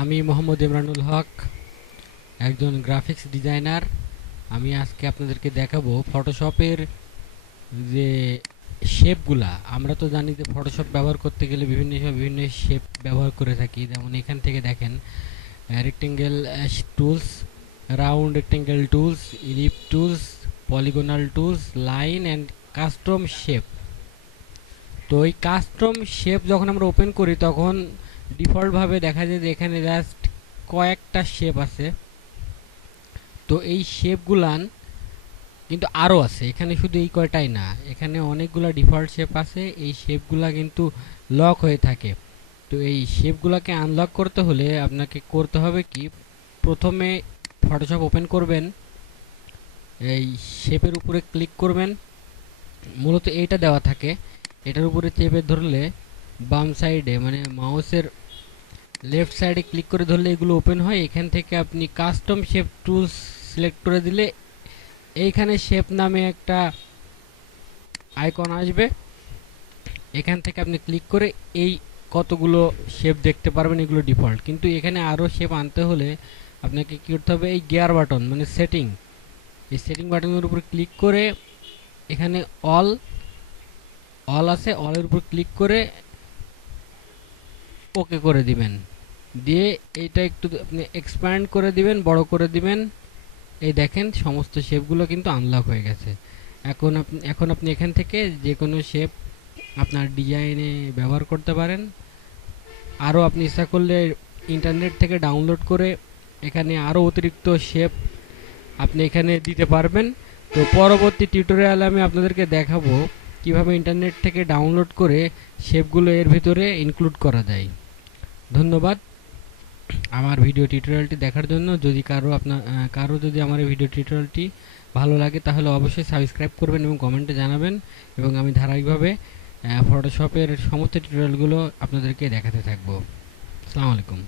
আমি মোহাম্মদ ইমরানুল হক, একজন graphics designer. আমি আজকে আপনাদেরকে দেখাবো ফটোশপের যে শেপগুলা। আমরা তো জানি যে ফটোশপ ব্যবহার করতে গেলে বিভিন্ন সময় বিভিন্ন শেপ ব্যবহার করে থাকি। যেমন এখান থেকে দেখেন rectangle tools, round rectangle tools, ellipse tools, polygonal tools, line and custom shape. তো এই কাস্টম শেপ যখন আমরা ওপেন করি তখন ডিফল্টভাবে দেখা যায় যে এখানে জাস্ট কয়েকটা শেপ আছে। তো এই শেপগুলান কিন্তু আরও আছে, এখানে শুধু এই কয়টাই না, এখানে অনেকগুলো ডিফল্ট শেপ আছে। এই শেপগুলা কিন্তু লক হয়ে থাকে। তো এই শেপগুলোকে আনলক করতে হলে আপনাকে করতে হবে কি, প্রথমে ফটোশপ ওপেন করবেন, এই শেপের উপরে ক্লিক করবেন। মূলত এইটা দেওয়া থাকে, এটার উপরে চেপে ধরলে বাম সাইডে মানে মাউসের লেফট সাইডে ক্লিক করে ধরলে এগুলো ওপেন হয়। এখান থেকে আপনি কাস্টম শেপ টুলস সিলেক্ট করে দিলে এইখানে শেপ নামে একটা আইকন আসবে। এখান থেকে আপনি ক্লিক করে এই কতগুলো শেপ দেখতে পারবেন, এগুলো ডিফল্ট। কিন্তু এখানে আরও শেপ আনতে হলে আপনাকে কী করতে হবে, এই গিয়ার বাটন মানে সেটিং, এই সেটিং বাটনের উপর ক্লিক করে এখানে অল আছে, অলের উপর ক্লিক করে ওকে করে দিবেন। দিয়ে এইটা একটু আপনি এক্সপ্যান্ড করে দিবেন, বড় করে দিবেন। এই দেখেন সমস্ত শেপগুলো কিন্তু আনলক হয়ে গেছে। এখন আপনি এখান থেকে যে কোনো শেপ আপনার ডিজাইনে ব্যবহার করতে পারেন। আরও আপনি ইচ্ছা করলে ইন্টারনেট থেকে ডাউনলোড করে এখানে আরও অতিরিক্ত শেপ আপনি এখানে দিতে পারবেন। তো পরবর্তী টিউটোরিয়ালে আমি আপনাদেরকে দেখাবো কিভাবে ইন্টারনেট থেকে ডাউনলোড করে শেপগুলো এর ভিতরে ইনক্লুড করা যায়। ধন্যবাদ আমার ভিডিও টিউটোরিয়ালটি দেখার জন্য। যদি কারো যদি আমার এই ভিডিও টিউটোরিয়ালটি ভালো লাগে তাহলে অবশ্যই সাবস্ক্রাইব করবেন এবং কমেন্টে জানাবেন, এবং আমি ধারাবাহিকভাবে ফটোশপের সমস্ত টিউটোরিয়ালগুলো আপনাদেরকে দেখাতে থাকবো। আসসালামু আলাইকুম।